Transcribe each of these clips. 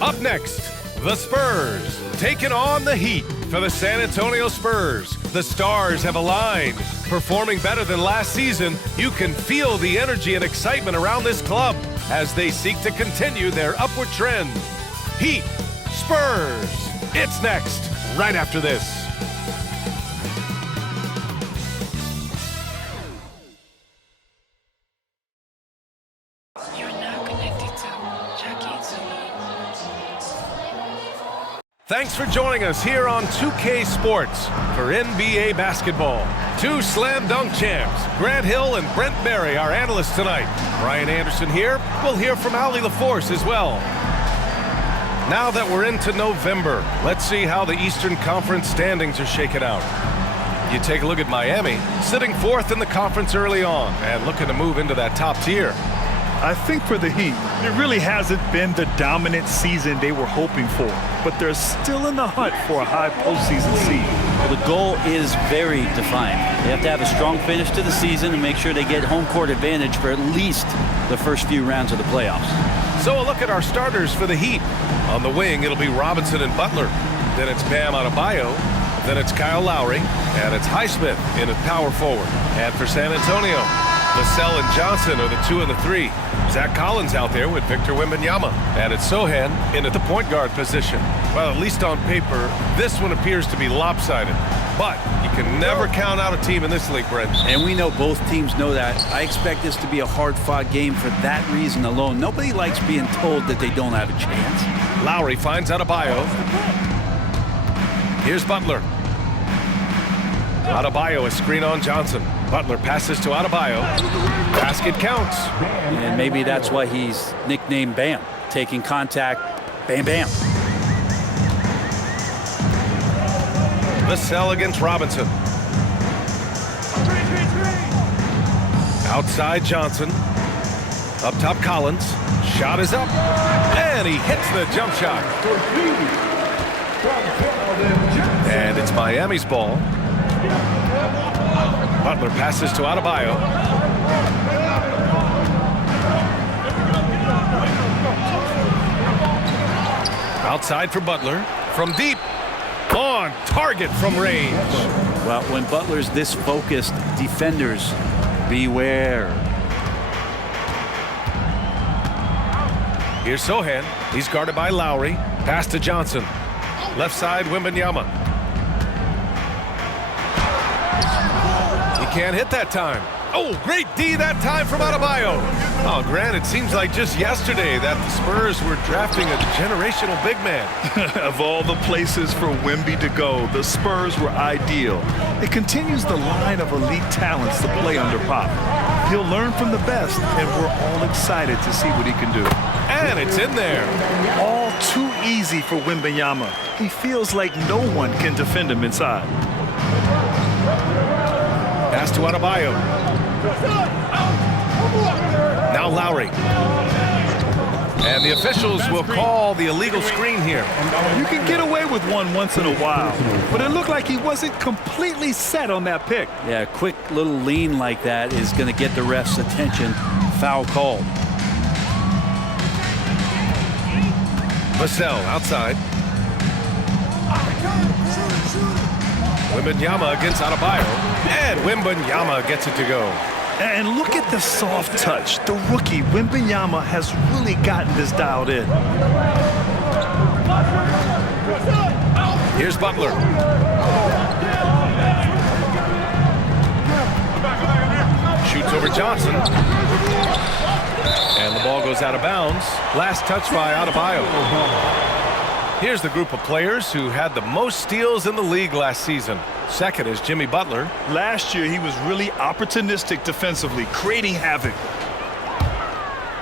Up next, the Spurs taking on the Heat. For the San Antonio Spurs, the stars have aligned. Performing better than last season, you can feel the energy and excitement around this club as they seek to continue their upward trend. Heat, Spurs. It's next, right after this. Thanks for joining us here on 2K Sports for NBA basketball. Two slam dunk champs, Grant Hill and Brent Berry, our analysts tonight. Brian Anderson here. We'll hear from Allie LaForce as well. Now that we're into November, let's see how the Eastern Conference standings are shaking out. You take a look at Miami, sitting fourth in the conference early on and looking to move into that top tier. I think for the Heat, it really hasn't been the dominant season they were hoping for, but they're still in the hunt for a high postseason seed. Well, the goal is very defined. They have to have a strong finish to the season and make sure they get home court advantage for at least the first few rounds of the playoffs. So a look at our starters for the Heat. On the wing, it'll be Robinson and Butler. Then it's Bam Adebayo. Then it's Kyle Lowry. And it's Highsmith in at power forward. And for San Antonio, Vassell and Johnson are the 2 and the 3. Zach Collins out there with Victor Wembanyama. And it's Sohan in at the point guard position. Well, at least on paper, this one appears to be lopsided. But you can never count out a team in this league, Brent. And we know both teams know that. I expect this to be a hard-fought game for that reason alone. Nobody likes being told that they don't have a chance. Lowry finds Adebayo. Here's Butler. Adebayo, a screen on Johnson. Butler passes to Adebayo. Basket counts. And maybe that's why he's nicknamed Bam. Taking contact, bam, bam. Vassell against Robinson. Outside Johnson. Up top Collins. Shot is up. And he hits the jump shot. And it's Miami's ball. Butler passes to Adebayo. Outside for Butler. From deep. On target from range. Well, when Butler's this focused, defenders, beware. Here's Sohan. He's guarded by Lowry. Pass to Johnson. Left side, Wembanyama. He can't hit that time. Oh, great D that time from Adebayo. Oh, Grant, it seems like just yesterday that the Spurs were drafting a generational big man. Of all the places for Wemby to go, the Spurs were ideal. It continues the line of elite talents to play under Pop. He'll learn from the best, and we're all excited to see what he can do. And it's in there. All too easy for Wembanyama. He feels like no one can defend him inside. Pass to Adebayo. Now Lowry. And the officials will call the illegal screen here. You can get away with one once in a while, but it looked like he wasn't completely set on that pick. Yeah, a quick little lean like that is going to get the ref's attention. Foul called. Vassell outside. Wembanyama against Adebayo. And Wembanyama gets it to go. And look at the soft touch. The rookie, Wembanyama, has really gotten this dialed in. Here's Butler. Shoots over Johnson. And the ball goes out of bounds. Last touch by Adebayo. Here's the group of players who had the most steals in the league last season. Second is Jimmy Butler. Last year, he was really opportunistic defensively, creating havoc.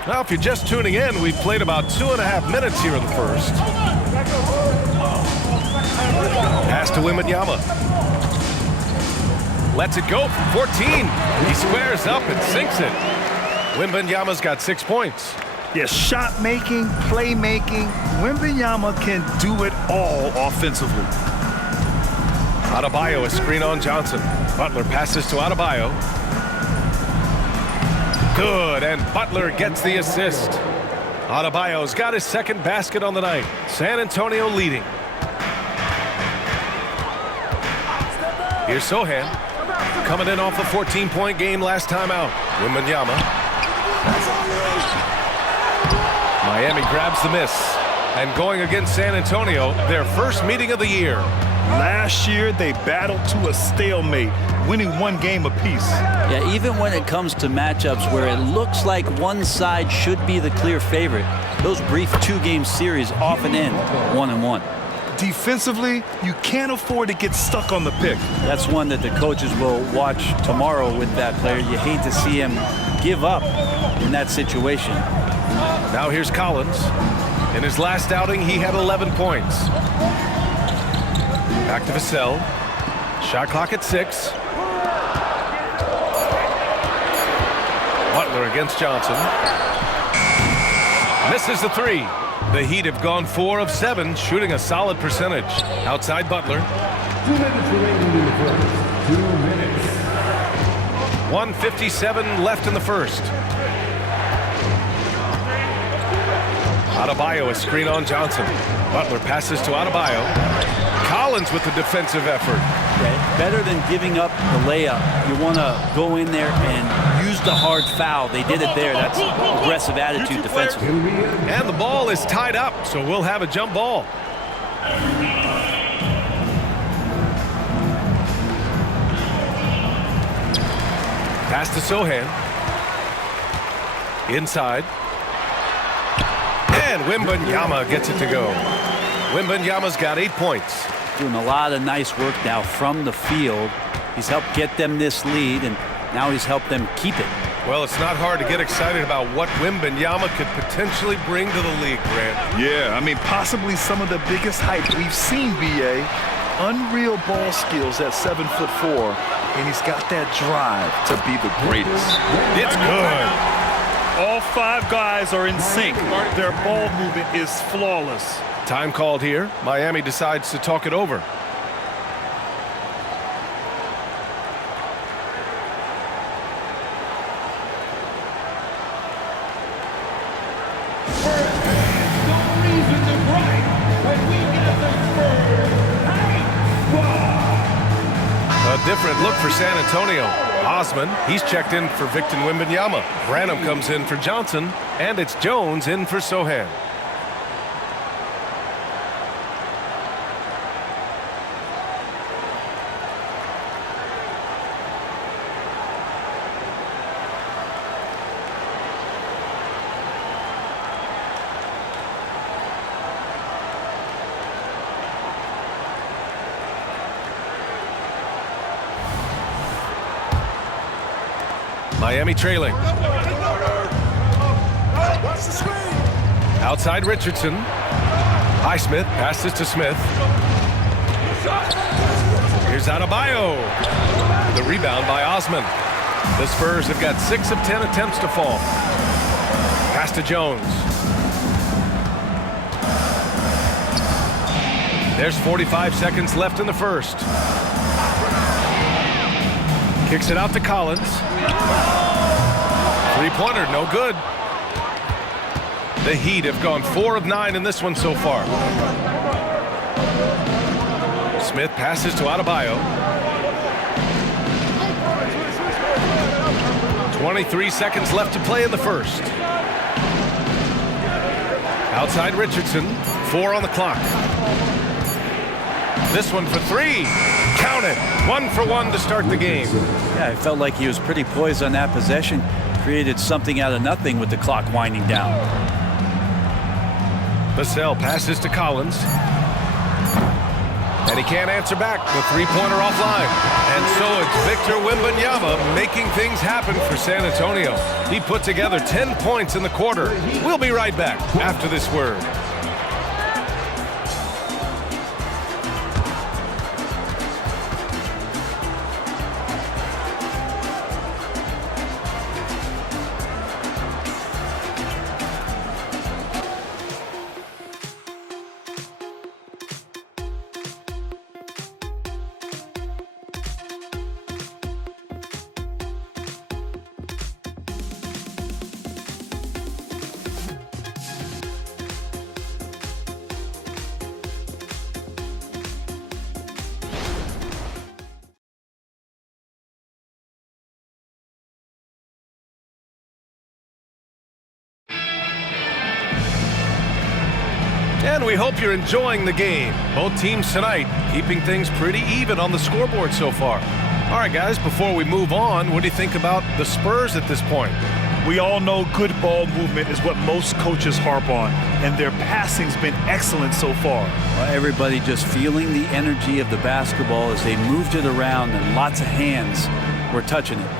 Now, if you're just tuning in, we've played about 2.5 minutes here in the first. Pass to Wembanyama. Lets it go from 14. He squares up and sinks it. Wembanyama's got 6 points. Yes, shot making, playmaking. Wembanyama can do it all offensively. Adebayo, a screen on Johnson. Butler passes to Adebayo. Good, and Butler gets the assist. Adebayo's got his second basket on the night. San Antonio leading. Here's Sohan. Coming in off a 14-point game last time out. Wembanyama. Miami grabs the miss. And going against San Antonio, their first meeting of the year. Last year, they battled to a stalemate, winning one game apiece. Yeah, even when it comes to matchups where it looks like one side should be the clear favorite, those brief two-game series often end 1-1. Defensively, you can't afford to get stuck on the pick. That's one that the coaches will watch tomorrow with that player. You hate to see him give up in that situation. Now here's Collins. In his last outing, he had 11 points. Back to Vassell. Shot clock at 6. Butler against Johnson. Misses the 3. The Heat have gone 4 of 7, shooting a solid percentage. Outside Butler. 2 minutes remaining in the first. 2 minutes. 1:57 left in the first. Adebayo, a screen on Johnson. Butler passes to Adebayo. Collins with the defensive effort. Okay. Better than giving up the layup. You want to go in there and use the hard foul. They did it there. That's aggressive attitude defensively. And the ball is tied up, so we'll have a jump ball. Pass to Sohan. Inside. And Wembanyama gets it to go. Wembanyama's got 8 points. Doing a lot of nice work now from the field. He's helped get them this lead, and now he's helped them keep it. Well, it's not hard to get excited about what Wembanyama could potentially bring to the league, Grant. Yeah, I mean, possibly some of the biggest hype we've seen, B.A. Unreal ball skills at 7'4", and he's got that drive to be the greatest. It's good. All 5 guys are in sync. Their ball movement is flawless. Time called here. Miami decides to talk it over. A different look for San Antonio. Osman, he's checked in for Victor Wembanyama. Branham comes in for Johnson, and it's Jones in for Sohan. Miami trailing. Outside Richardson. Highsmith passes to Smith. Here's Adebayo. The rebound by Osman. The Spurs have got 6 of 10 attempts to fall. Pass to Jones. There's 45 seconds left in the first. Kicks it out to Collins. Three-pointer, no good. The Heat have gone 4 of 9 in this one so far. Smith passes to Adebayo. 23 seconds left to play in the first. Outside Richardson, 4 on the clock. This one for 3. Count it. 1 for 1 to start the game. Yeah, I felt like he was pretty poised on that possession. Created something out of nothing with the clock winding down. Vassell passes to Collins. And he can't answer back. The three-pointer offline. And so it's Victor Wembanyama making things happen for San Antonio. He put together 10 points in the quarter. We'll be right back after this word. And we hope you're enjoying the game. Both teams tonight keeping things pretty even on the scoreboard so far. All right, guys, before we move on, what do you think about the Spurs at this point? We all know good ball movement is what most coaches harp on, and their passing's been excellent so far. Well, everybody just feeling the energy of the basketball as they moved it around, and lots of hands were touching it.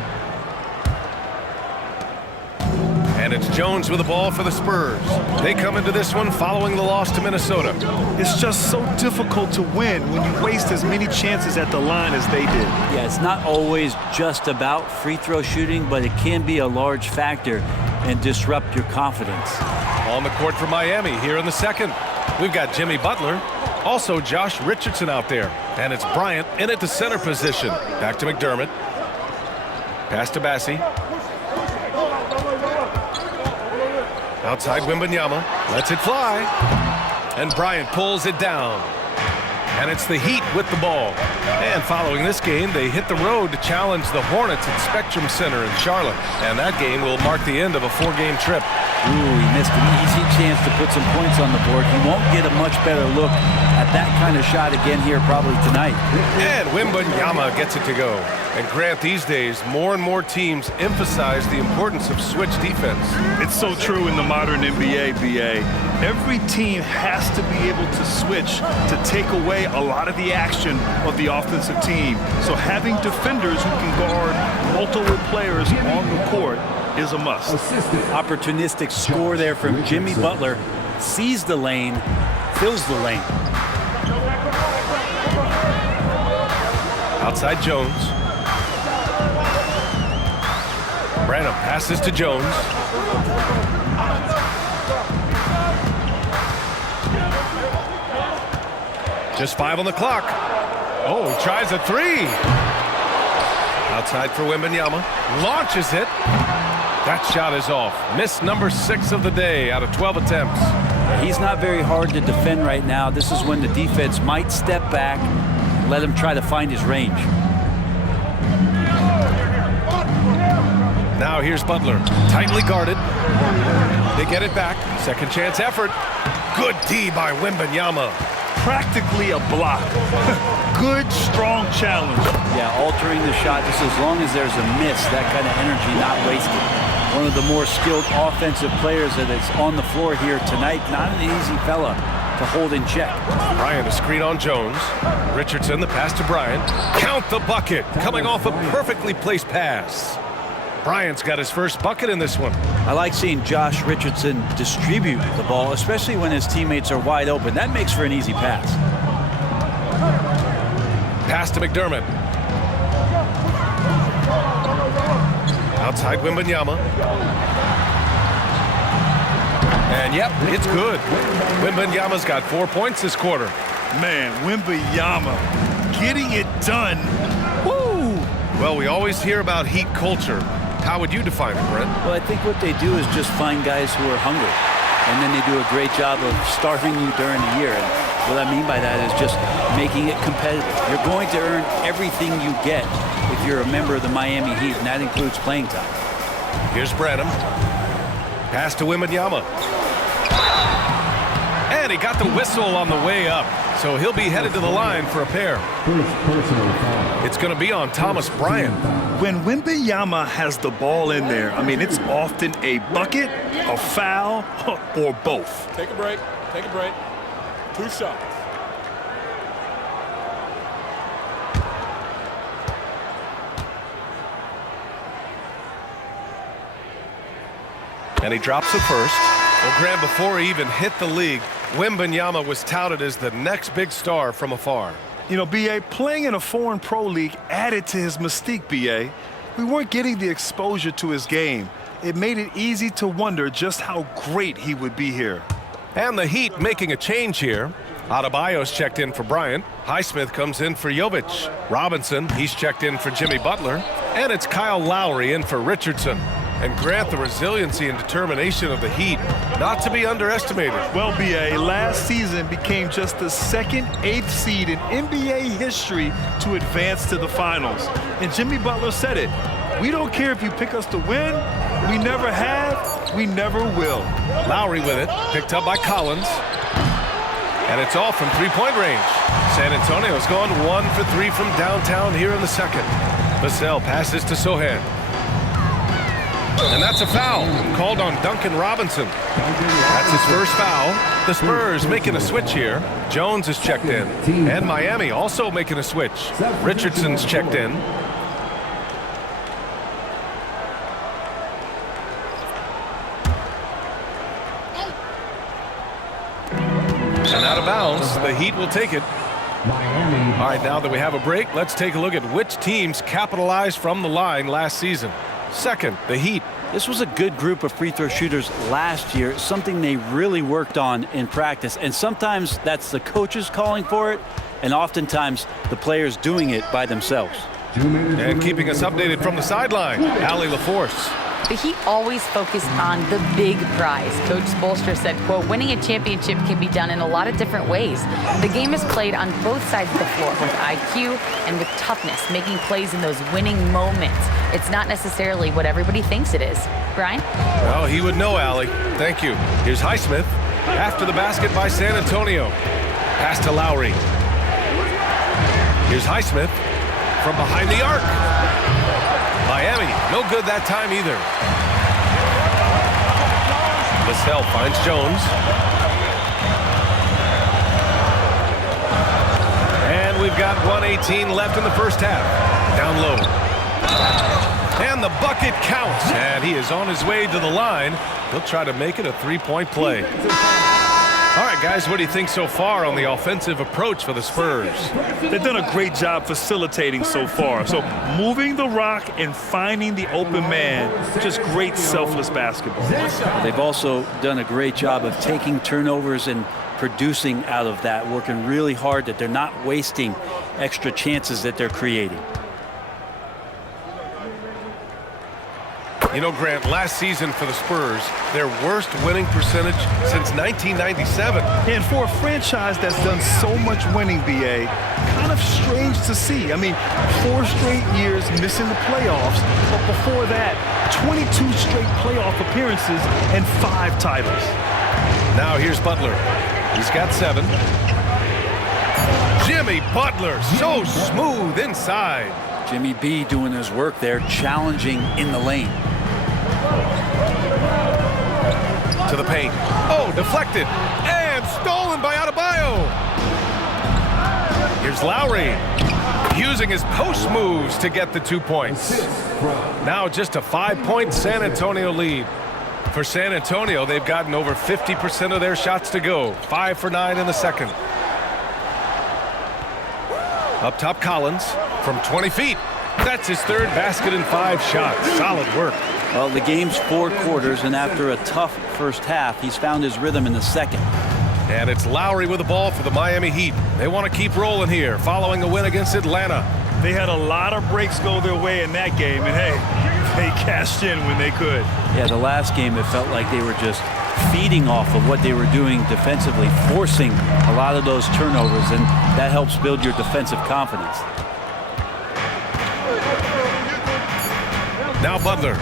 And it's Jones with the ball for the Spurs. They come into this one following the loss to Minnesota. It's just so difficult to win when you waste as many chances at the line as they did. Yeah, it's not always just about free throw shooting, but it can be a large factor and disrupt your confidence. On the court for Miami here in the second. We've got Jimmy Butler, also Josh Richardson out there. And it's Bryant in at the center position. Back to McDermott. Pass to Bassi. Outside Wembanyama, lets it fly, and Bryant pulls it down. And it's the Heat with the ball. And following this game, they hit the road to challenge the Hornets at Spectrum Center in Charlotte. And that game will mark the end of a 4-game trip. Ooh, he missed an easy chance to put some points on the board. He won't get a much better look at that kind of shot again here probably tonight. And Wembanyama gets it to go. And Grant, these days, more and more teams emphasize the importance of switch defense. It's so true in the modern NBA, BA. Every team has to be able to switch to take away a lot of the action of the offensive team. So having defenders who can guard multiple players on the court is a must. Opportunistic score there from Jimmy Butler. Sees the lane, fills the lane. Outside Jones. Branham passes to Jones. Just 5 on the clock. Oh, he tries a 3. Outside for Wembanyama. Launches it. That shot is off. Miss number 6 of the day out of 12 attempts. He's not very hard to defend right now. This is when the defense might step back and let him try to find his range. Now here's Butler. Tightly guarded. They get it back. Second chance effort. Good D by Wembanyama. Practically a block. Good, strong challenge. Yeah, altering the shot just as long as there's a miss. That kind of energy not wasted. One of the more skilled offensive players that is on the floor here tonight. Not an easy fella to hold in check. Bryant, a screen on Jones. Richardson, the pass to Bryant. Count the bucket. Coming off a perfectly placed pass. Bryant's got his first bucket in this one. I like seeing Josh Richardson distribute the ball, especially when his teammates are wide open. That makes for an easy pass. Pass to McDermott. Outside Wembanyama. And yep, it's good. Wembanyama's got 4 points this quarter. Man, Wembanyama getting it done. Woo! Well, we always hear about Heat culture. How would you define it, Brent? Well, I think what they do is just find guys who are hungry. And then they do a great job of starving you during the year. And what I mean by that is just making it competitive. You're going to earn everything you get if you're a member of the Miami Heat, and that includes playing time. Here's Branham. Pass to Wembanyama. And he got the whistle on the way up. So he'll be headed to the line for a pair. It's going to be on Thomas Bryant. When Wembanyama has the ball in there, I mean, it's often a bucket, a foul, or both. Take a break. Take a break. 2 shots. And he drops it first. Well, Graham, before he even hit the league, Wembanyama was touted as the next big star from afar. You know, B.A., playing in a foreign pro league added to his mystique, B.A. We weren't getting the exposure to his game. It made it easy to wonder just how great he would be here. And the Heat making a change here. Adebayo's checked in for Bryant. Highsmith comes in for Jovic. Robinson, he's checked in for Jimmy Butler. And it's Kyle Lowry in for Richardson. And Grant, the resiliency and determination of the Heat, not to be underestimated. Well, B.A., last season became just the second 8th seed in NBA history to advance to the finals. And Jimmy Butler said it. We don't care if you pick us to win. We never have. We never will. Lowry with it. Picked up by Collins. And it's all from three-point range. San Antonio's gone 1 for 3 from downtown here in the second. Vassell passes to Sohan. And that's a foul called on Duncan Robinson. That's his first foul. The Spurs making a switch here. Jones is checked in. And Miami also making a switch. Richardson's checked in. And out of bounds, the Heat will take it. All right, now that we have a break, let's take a look at which teams capitalized from the line last season. Second, the Heat. This was a good group of free throw shooters last year, something they really worked on in practice. And sometimes that's the coaches calling for it, and oftentimes the players doing it by themselves. And keeping us updated from the sideline, Allie LaForce. The Heat always focus on the big prize. Coach Spoelstra said, quote, winning a championship can be done in a lot of different ways. The game is played on both sides of the floor with IQ and with toughness, making plays in those winning moments. It's not necessarily what everybody thinks it is. Brian? Well, he would know, Allie. Thank you. Here's Highsmith after the basket by San Antonio. Pass to Lowry. Here's Highsmith from behind the arc. Miami, no good that time either. Vassell finds Jones. And we've got 1:18 left in the first half. Down low. And the bucket counts. And he is on his way to the line. He'll try to make it a three-point play. All right, guys, what do you think so far on the offensive approach for the Spurs? They've done a great job facilitating so far. So moving the rock and finding the open man, just great selfless basketball. They've also done a great job of taking turnovers and producing out of that, working really hard that they're not wasting extra chances that they're creating. You know, Grant, last season for the Spurs, their worst winning percentage since 1997. And for a franchise that's done so much winning, BA, kind of strange to see. I mean, 4 straight years missing the playoffs, but before that, 22 straight playoff appearances and 5 titles. Now here's Butler. He's got 7. Jimmy Butler, so smooth inside. Jimmy B doing his work there, challenging in the lane. To the paint. Oh, deflected. And stolen by Adebayo. Here's Lowry. Using his post moves to get the 2 points. Now just a 5-point San Antonio lead. For San Antonio, they've gotten over 50% of their shots to go. 5 for 9 in the second. Up top, Collins from 20 feet. That's his 3rd basket in 5 shots. Solid work. Well, the game's 4 quarters, and after a tough first half, he's found his rhythm in the second. And it's Lowry with the ball for the Miami Heat. They want to keep rolling here, following a win against Atlanta. They had a lot of breaks go their way in that game, and hey, they cashed in when they could. Yeah, the last game, it felt like they were just feeding off of what they were doing defensively, forcing a lot of those turnovers, and that helps build your defensive confidence. Now Butler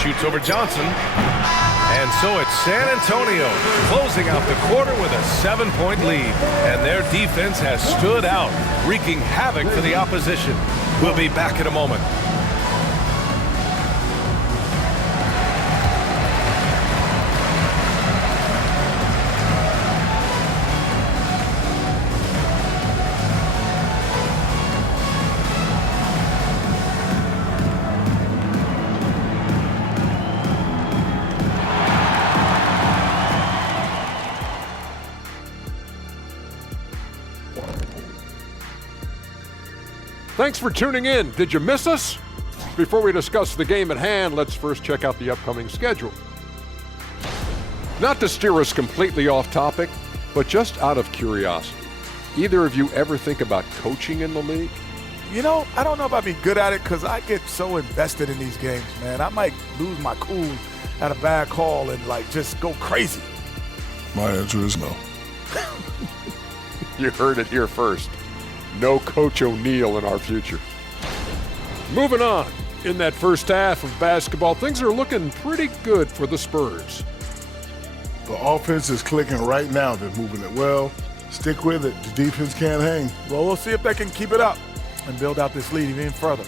shoots over Johnson. And so it's San Antonio closing out the quarter with a 7-point lead. And their defense has stood out, wreaking havoc for the opposition. We'll be back in a moment. Thanks for tuning in. Did you miss us? Before we discuss the game at hand, let's first check out the upcoming schedule. Not to steer us completely off topic, but just out of curiosity, either of you ever think about coaching in the league? You know, I don't know if I'd be good at it because I get so invested in these games, man. I might lose my cool at a bad call and, like, just go crazy. My answer is no. You heard it here first. No Coach O'Neal in our future. Moving on, in that first half of basketball, things are looking pretty good for the Spurs. The offense is clicking right now. They're moving it well. Stick with it. The defense can't hang. Well, we'll see if they can keep it up and build out this lead even further.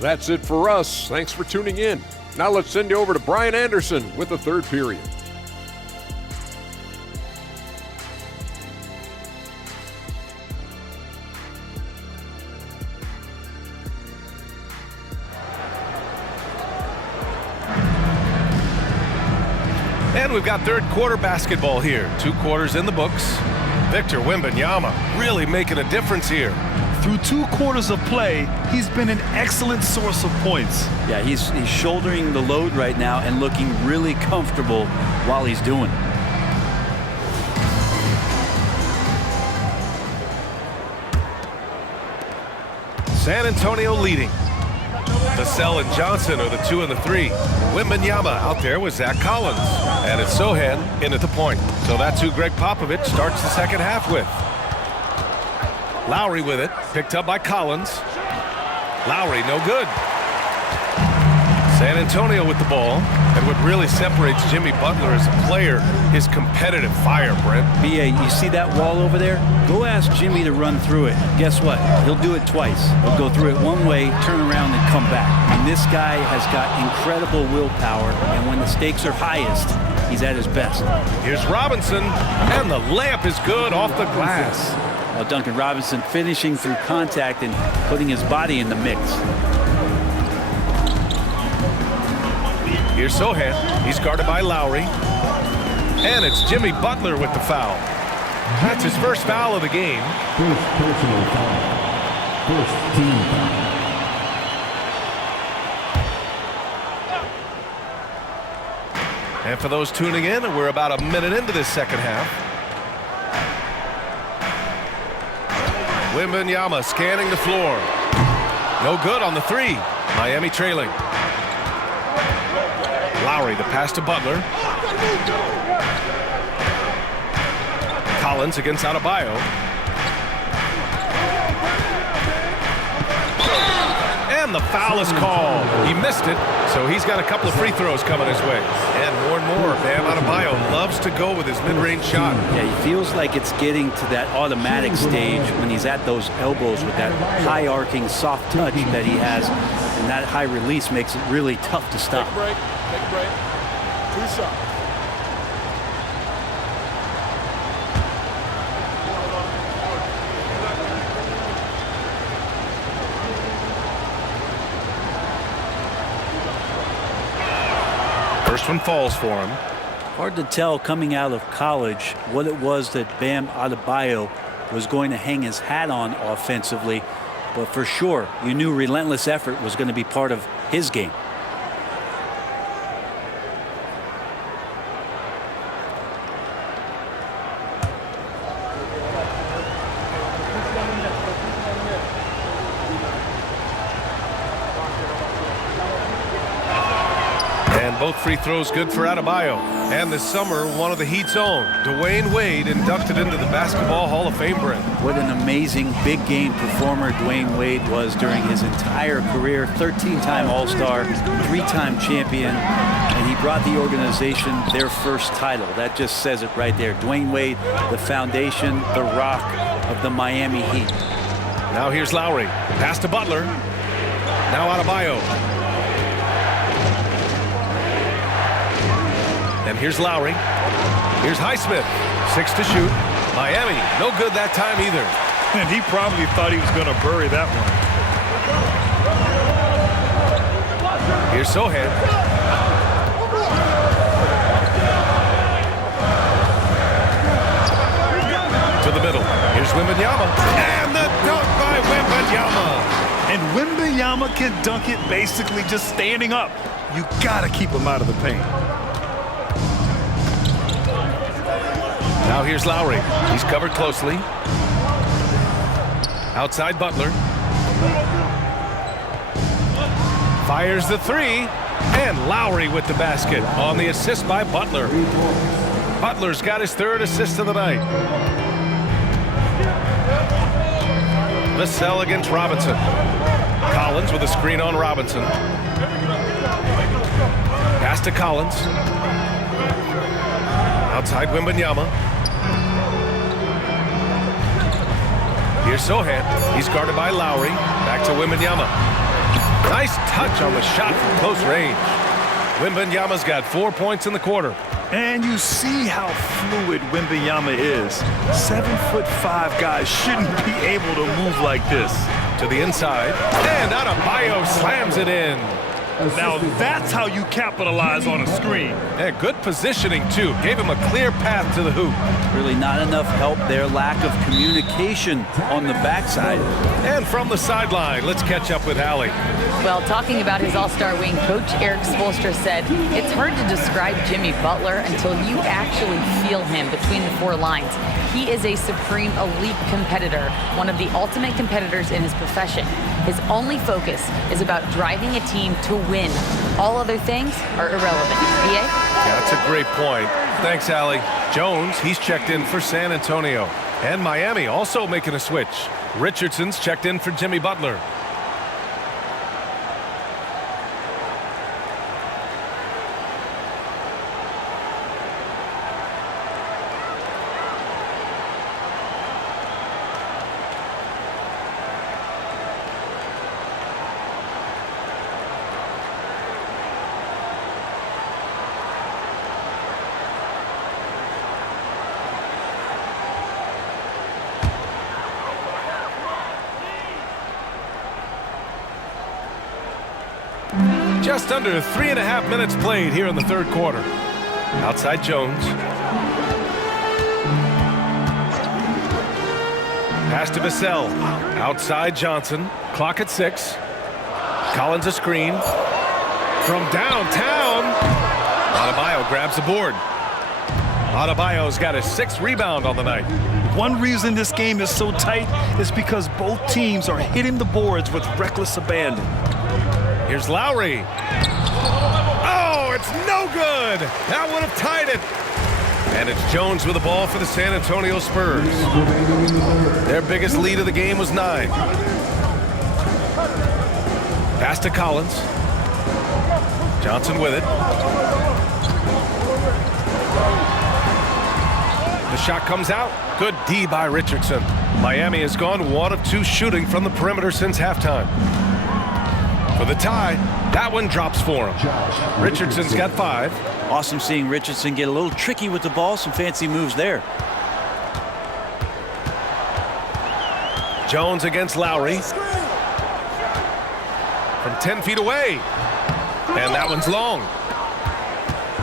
That's it for us. Thanks for tuning in. Now let's send you over to Brian Anderson with the third period. And we've got third quarter basketball here. 2 quarters in the books. Victor Wembanyama really making a difference here. Through 2 quarters of play, he's been an excellent source of points. Yeah, he's shouldering the load right now and looking really comfortable while he's doing it. San Antonio leading. Vassell and Johnson are the 2 and the 3. Wembanyama out there with Zach Collins. And it's Sohan in at the point. So that's who Greg Popovich starts the second half with. Lowry with it, picked up by Collins. Lowry, no good. San Antonio with the ball. And what really separates Jimmy Butler as a player is competitive fire, Brent. BA, you see that wall over there? Go ask Jimmy to run through it. Guess what? He'll do it twice. He'll go through it one way, turn around, and come back. And this guy has got incredible willpower, and when the stakes are highest, he's at his best. Here's Robinson, and the layup is good off the glass. Well, Duncan Robinson finishing through contact and putting his body in the mix. Here's Sohan. He's guarded by Lowry. And it's Jimmy Butler with the foul. That's his first foul of the game. First personal foul. First team foul. And for those tuning in, we're about a minute into this second half. Wembanyama scanning the floor. No good on the 3. Miami trailing. Lowry, the pass to Butler. Collins against Adebayo. And the foul is called. He missed it, so he's got a couple of free throws coming his way. And more. Bam Adebayo loves to go with his mid-range shot. Yeah, he feels like it's getting to that automatic stage when he's at those elbows with that high arcing soft touch that he has. And that high release makes it really tough to stop. Take a break. Take a break. 2 shots. First one falls for him. Hard to tell coming out of college what it was that Bam Adebayo was going to hang his hat on offensively, but for sure you knew relentless effort was going to be part of his game. Both free throws good for Adebayo. And this summer, one of the Heat's own, Dwayne Wade, inducted into the Basketball Hall of Fame, Brent. What an amazing big game performer Dwayne Wade was during his entire career. 13-time All-Star, 3-time champion, and he brought the organization their first title. That just says it right there. Dwayne Wade, the foundation, the rock of the Miami Heat. Now here's Lowry. Pass to Butler. Now Adebayo. And here's Lowry. Here's Highsmith. 6 to shoot. Miami, no good that time either. And he probably thought he was going to bury that one. Here's Sohan. To the middle. Here's Wembanyama. And the dunk by Wembanyama. And Wembanyama can dunk it basically just standing up. You got to keep him out of the paint. Now here's Lowry. He's covered closely. Outside Butler. Fires the 3. And Lowry with the basket on the assist by Butler. Butler's got his 3rd assist of the night. Vassell against Robinson. Collins with a screen on Robinson. Pass to Collins. Outside Wembanyama. Here's Sohan. He's guarded by Lowry. Back to Wembanyama. Nice touch on the shot from close range. Wembanyama's got 4 points in the quarter. And you see how fluid Wembanyama is. 7'5" guys shouldn't be able to move like this. To the inside. And Adebayo slams it in. Now that's how you capitalize on a screen. And good positioning, too. Gave him a clear path to the hoop. Really not enough help there. Lack of communication on the backside. And from the sideline, let's catch up with Allie. Well, talking about his all-star wing, Coach Eric Spoelstra said, it's hard to describe Jimmy Butler until you actually feel him between the four lines. He is a supreme elite competitor, one of the ultimate competitors in his profession. His only focus is about driving a team to win. All other things are irrelevant. BA? Yeah, that's a great point. Thanks, Allie. Jones, he's checked in for San Antonio. And Miami also making a switch. Richardson's checked in for Jimmy Butler. Just under 3.5 minutes played here in the third quarter. Outside Jones. Pass to Vassell. Outside Johnson. Clock at 6. Collins a screen. From downtown. Adebayo grabs the board. Adebayo's got his 6th rebound on the night. One reason this game is so tight is because both teams are hitting the boards with reckless abandon. Here's Lowry. Oh, it's no good. That would have tied it. And it's Jones with the ball for the San Antonio Spurs. Their biggest lead of the game was 9. Pass to Collins. Johnson with it. The shot comes out. Good D by Richardson. Miami has gone 1 of 2 shooting from the perimeter since halftime. For the tie, that one drops for him. Richardson's got 5. Awesome seeing Richardson get a little tricky with the ball. Some fancy moves there. Jones against Lowry. From 10 feet away. And that one's long.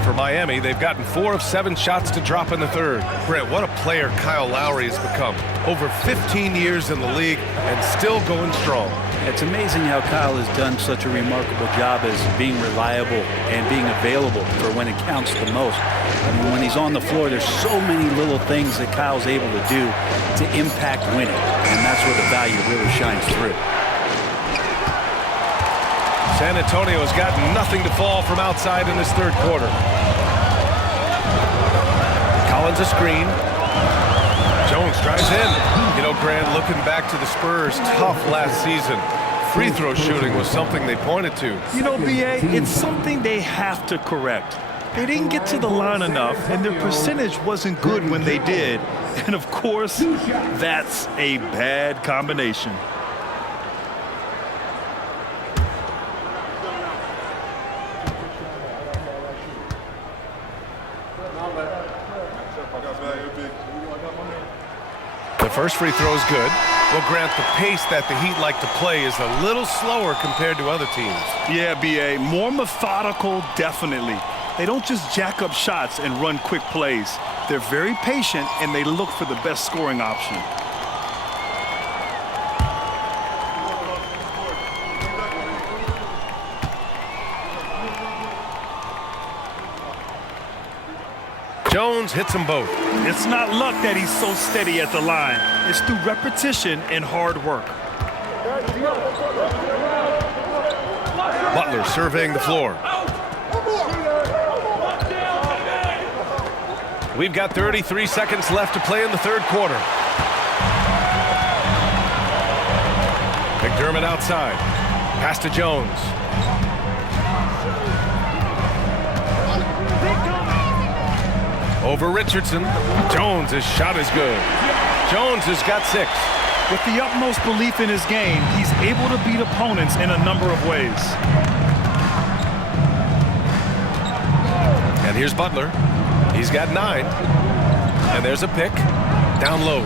For Miami, they've gotten 4 of 7 shots to drop in the third. Brent, what a player Kyle Lowry has become. Over 15 years in the league and still going strong. It's amazing how Kyle has done such a remarkable job as being reliable and being available for when it counts the most. I mean, when he's on the floor, there's so many little things that Kyle's able to do to impact winning, and that's where the value really shines through. San Antonio has got nothing to fall from outside in this third quarter. Collins a screen. Jones drives in. You know, Grant, looking back to the Spurs' tough last season, free throw shooting was something they pointed to. You know, BA, it's something they have to correct. They didn't get to the line enough, and their percentage wasn't good when they did. And, of course, that's a bad combination. The first free throw is good. Well, Grant, the pace that the Heat like to play is a little slower compared to other teams. Yeah, BA, more methodical, definitely. They don't just jack up shots and run quick plays. They're very patient, and they look for the best scoring option. Jones hits them both. It's not luck that he's so steady at the line. It's through repetition and hard work. Butler surveying the floor. We've got 33 seconds left to play in the third quarter. McDermott outside. Pass to Jones. Over Richardson. Jones, his shot is good. Jones has got 6. With the utmost belief in his game, he's able to beat opponents in a number of ways. And here's Butler. He's got 9. And there's a pick. Down low.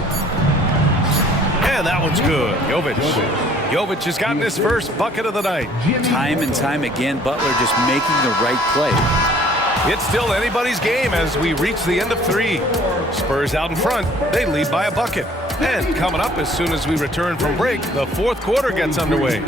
And that one's good. Jovic has gotten his first bucket of the night. Time and time again, Butler just making the right play. It's still anybody's game as we reach the end of 3. Spurs out in front. They lead by a bucket. And coming up as soon as we return from break, the 4th quarter gets underway.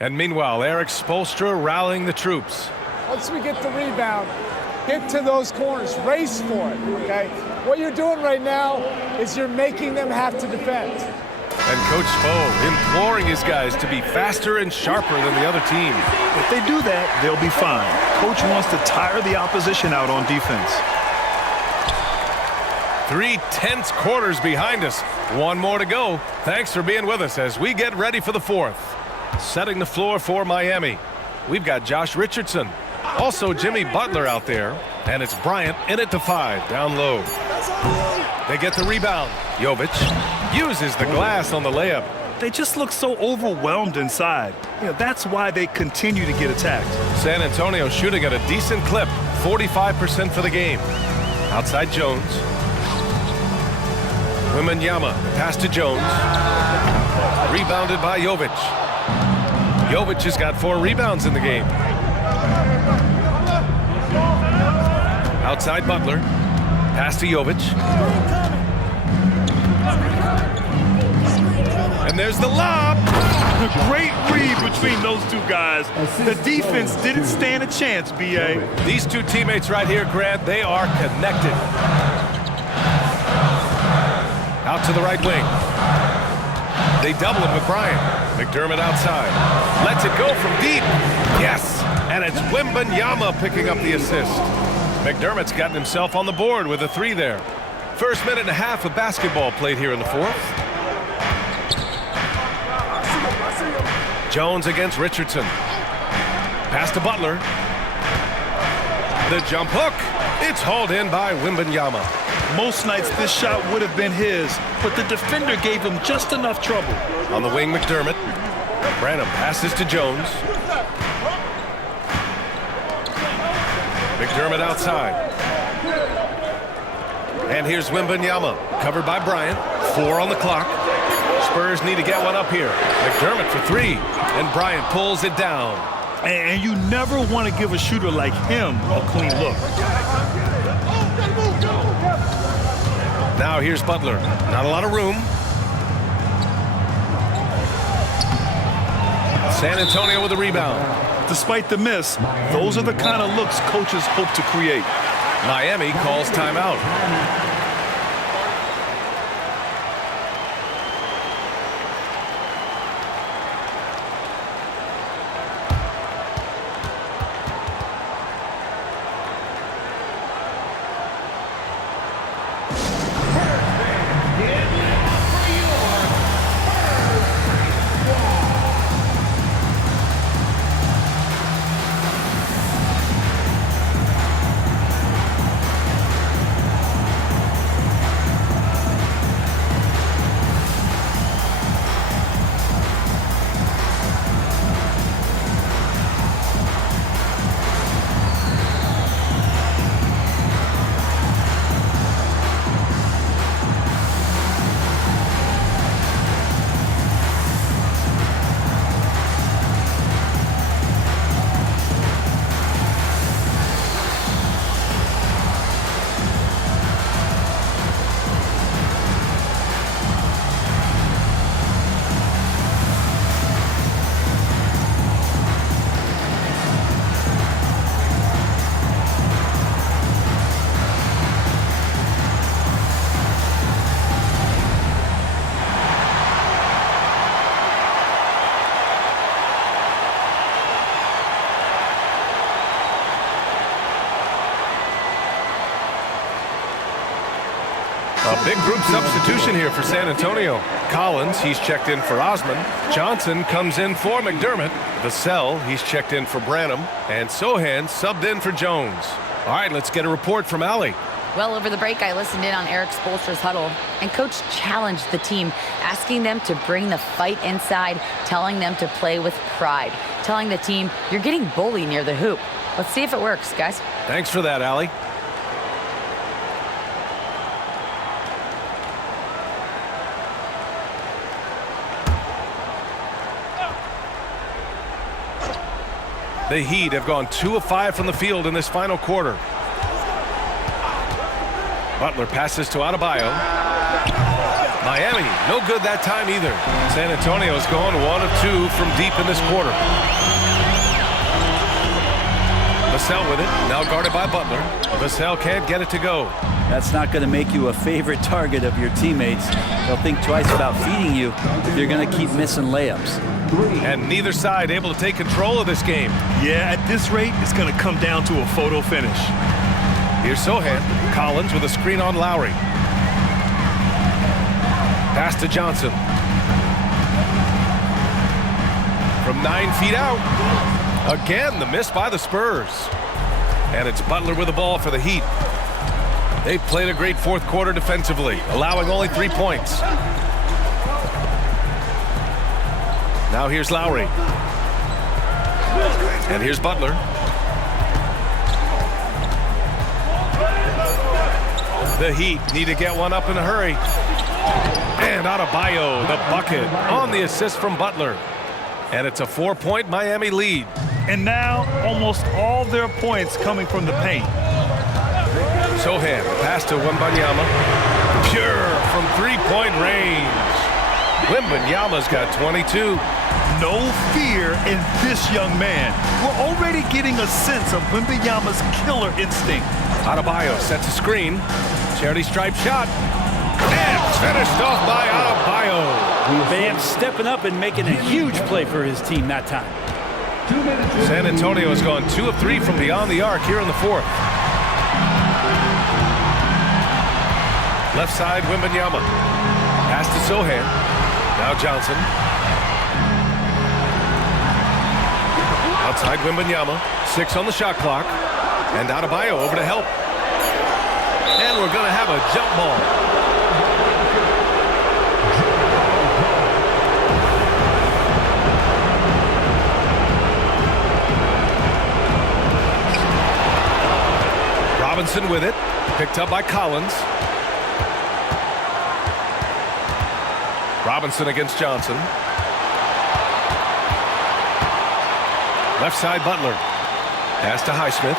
And meanwhile, Eric Spoelstra rallying the troops. Once we get the rebound, get to those corners, race for it, okay? What you're doing right now is you're making them have to defend. And Coach Spo imploring his guys to be faster and sharper than the other team. If they do that, they'll be fine. Coach wants to tire the opposition out on defense. 3 tense quarters behind us. 1 more to go. Thanks for being with us as we get ready for the 4th. Setting the floor for Miami. We've got Josh Richardson. Also Jimmy Butler out there. And it's Bryant in it to 5. Down low. They get the rebound. Jovic uses the glass on the layup. They just look so overwhelmed inside. That's why they continue to get attacked. San Antonio shooting at a decent clip. 45% for the game. Outside Jones. Wembanyama pass to Jones. Rebounded by Jovic. Jovic has got 4 rebounds in the game. Outside Butler. Pass to Jovic. And there's the lob. Great read between those two guys. The defense didn't stand a chance, B.A. These 2 teammates right here, Grant, they are connected. Out to the right wing. They double him with Bryant. McDermott outside. Lets it go from deep. Yes. And it's Wembanyama picking up the assist. McDermott's gotten himself on the board with a 3 there. First minute and a half of basketball played here in the 4th. Jones against Richardson. Pass to Butler. The jump hook. It's hauled in by Wembanyama. Most nights this shot would have been his, but the defender gave him just enough trouble. On the wing, McDermott. Branham passes to Jones. McDermott outside. And here's Wembanyama, covered by Bryant. 4 on the clock. Spurs need to get one up here. McDermott for 3, and Bryant pulls it down. And you never want to give a shooter like him a clean look. Now here's Butler. Not a lot of room. San Antonio with a rebound. Despite the miss, those are the kind of looks coaches hope to create. Miami calls timeout. A big group substitution here for San Antonio. Collins, he's checked in for Osman. Johnson comes in for McDermott. Vassell, he's checked in for Branham. And Sohan subbed in for Jones. All right, let's get a report from Allie. Well, over the break, I listened in on Eric Spoelstra's huddle, and Coach challenged the team, asking them to bring the fight inside, telling them to play with pride, telling the team, you're getting bullied near the hoop. Let's see if it works, guys. Thanks for that, Allie. The Heat have gone 2 of 5 from the field in this final quarter. Butler passes to Adebayo. Miami, no good that time either. San Antonio's gone 1 of 2 from deep in this quarter. Vassell with it, now guarded by Butler. Vassell can't get it to go. That's not going to make you a favorite target of your teammates. They'll think twice about feeding you if you're going to keep missing layups. And neither side able to take control of this game. Yeah, at this rate, it's going to come down to a photo finish. Here's Sohan. Collins with a screen on Lowry. Pass to Johnson. From 9 feet out. Again, the miss by the Spurs. And it's Butler with the ball for the Heat. They've played a great fourth quarter defensively, allowing only 3 points. Now here's Lowry. And here's Butler. The Heat need to get one up in a hurry. And Adebayo, the bucket, on the assist from Butler. And it's a 4-point Miami lead. And now almost all their points coming from the paint. Sohan, pass to Wembanyama. Pure from 3-point range. Wembanyama's got 22. No fear in this young man. We're already getting a sense of Wembanyama's killer instinct. Adebayo sets a screen. Charity stripe shot. And finished off by Adebayo. Bam stepping up and making a huge play for his team that time. San Antonio has gone 2 of 3 from beyond the arc here in the fourth. Left side, Wembanyama. Pass to Sohan. Now Johnson. Outside Wembanyama. 6 on the shot clock. And Adebayo over to help. And we're going to have a jump ball. Robinson with it. Picked up by Collins. Robinson against Johnson. Left side Butler. Pass to Highsmith.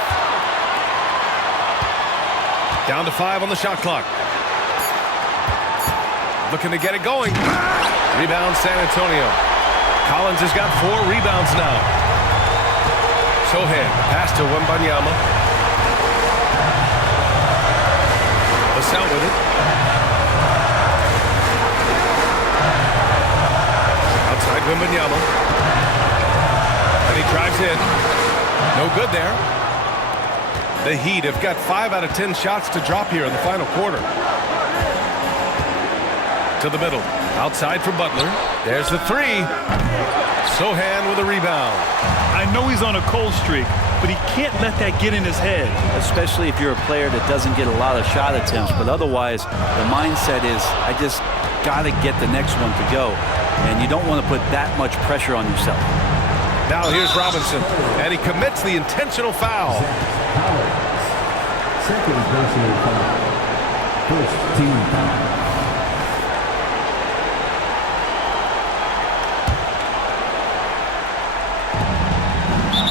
Down to 5 on the shot clock. Looking to get it going. Rebound San Antonio. Collins has got 4 rebounds now. Sohan, pass to Wembanyama. Vassell with it. Outside Wembanyama. And he drives in. No good there. The Heat have got 5 out of 10 shots to drop here in the final quarter. To the middle. Outside for Butler. There's the 3. Sohan with a rebound. I know he's on a cold streak, but he can't let that get in his head. Especially if you're a player that doesn't get a lot of shot attempts. But otherwise, the mindset is, I just got to get the next one to go. And you don't want to put that much pressure on yourself. Now here's Robinson, and he commits the intentional foul. Second personal foul. First team foul.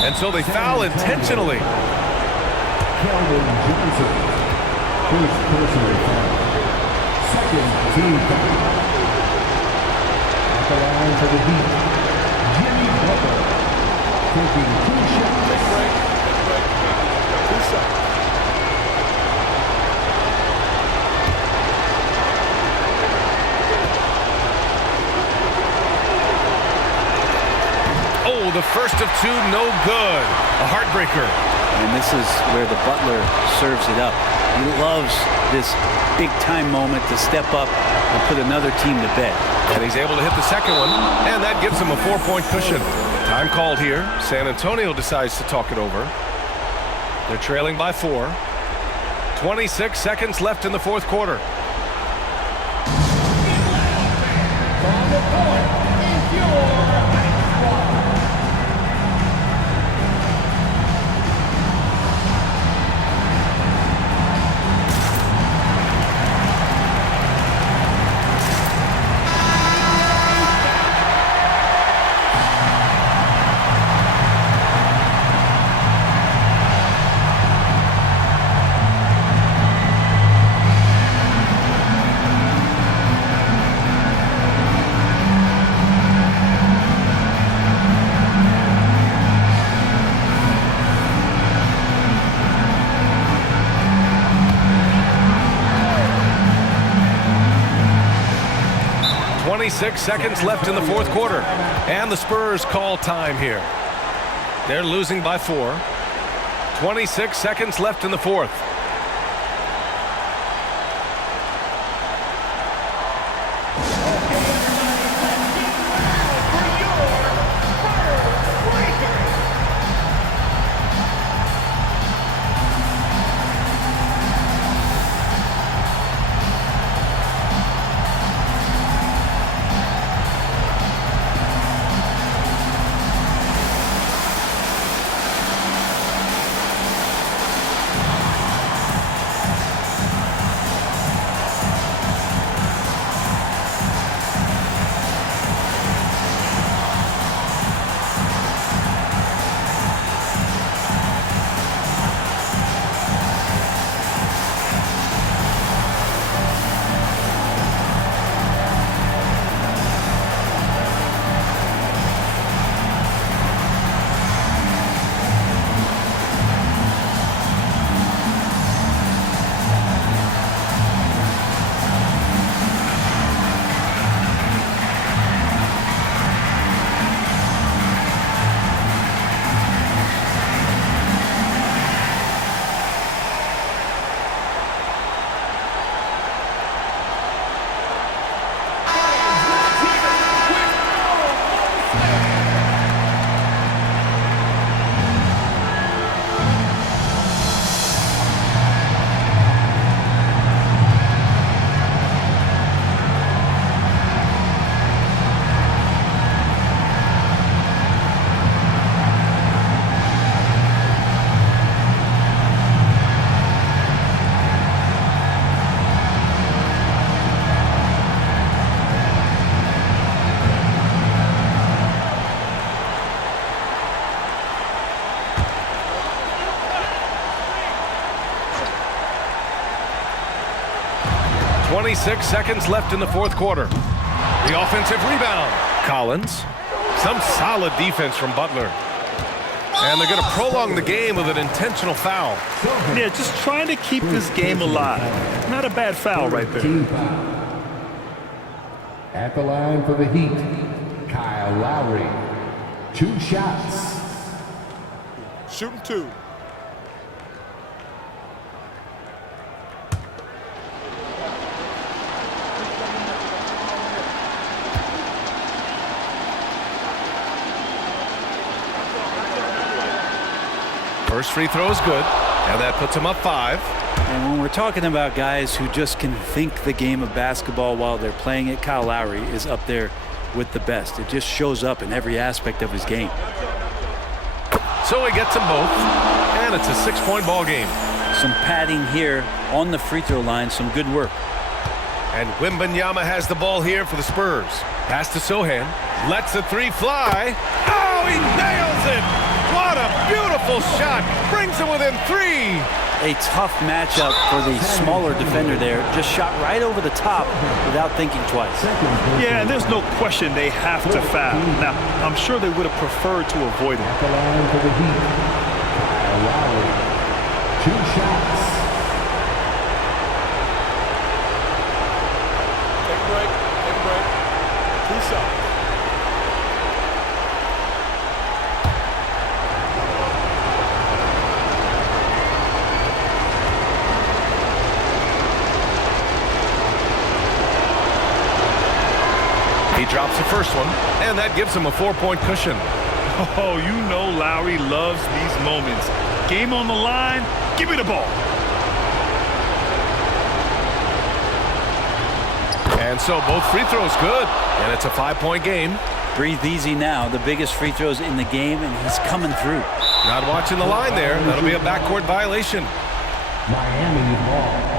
And so they foul intentionally. Calvin Johnson. First personal foul. Second team foul. At the line for the Heat, Jimmy Butler. Taking 2 shots. Oh, the first of 2, no good. A heartbreaker. And this is where the Butler serves it up. He loves this big-time moment to step up and put another team to bed. And he's able to hit the second one, and that gives him a 4-point cushion. Time called here. San Antonio decides to talk it over. They're trailing by 4. 26 seconds left in the fourth quarter. Six seconds left in the fourth quarter, and the Spurs call time here. They're losing by 4. 26 seconds left in the fourth. .26 seconds left in the fourth quarter. The offensive rebound. Collins. Some solid defense from Butler. And they're going to prolong the game with an intentional foul. Yeah, just trying to keep this game alive. Not a bad foul right there. At the line for the Heat, Kyle Lowry. 2 shots. Shooting 2. First free throw is good, and that puts him up 5. And when we're talking about guys who just can think the game of basketball while they're playing it, Kyle Lowry is up there with the best. It just shows up in every aspect of his game. So he gets them both, and it's a 6-point ball game. Some padding here on the free throw line, some good work. And Wembanyama has the ball here for the Spurs. Pass to Sohan, lets the 3 fly. Oh, he nails it! What a beautiful shot! Brings him within 3. A tough matchup for the smaller defender there. Just shot right over the top without thinking twice. Yeah, and there's no question they have to foul. Now, I'm sure they would have preferred to avoid it. At the line for the Heat, Kyle Lowry. 2 shots. Take a break. Take a break. 2 shots. He drops the first one, and that gives him a 4-point cushion. Oh, you know Lowry loves these moments. Game on the line, give me the ball. And so both free throws good, and it's a 5-point game. Breathe easy now. The biggest free throws in the game, and he's coming through. Not watching the line there. That'll be a backcourt violation. Miami ball.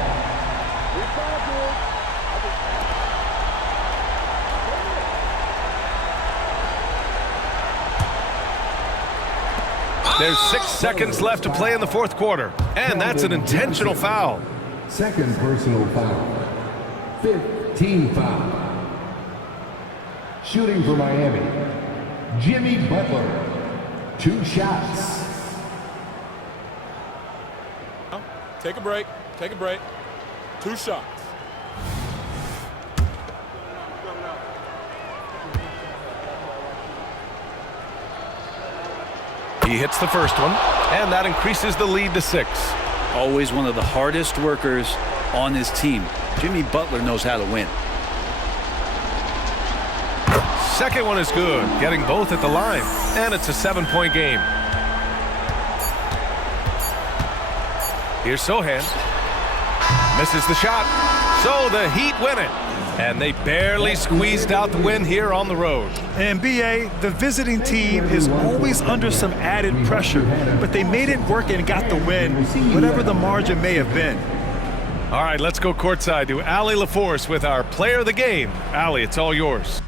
There's 6 seconds left to play in the fourth quarter, and that's an intentional foul. Second personal foul. 15 foul. Shooting for Miami, Jimmy Butler. 2 shots. Take a break. Take a break. 2 shots. He hits the first one, and that increases the lead to 6. Always one of the hardest workers on his team. Jimmy Butler knows how to win. Second one is good, getting both at the line, and it's a 7-point game. Here's Sohan. Misses the shot, so the Heat win it. And they barely squeezed out the win here on the road. And BA, the visiting team is always under some added pressure, but they made it work and got the win, whatever the margin may have been. All right, let's go courtside to Allie LaForce with our player of the game. Allie, it's all yours.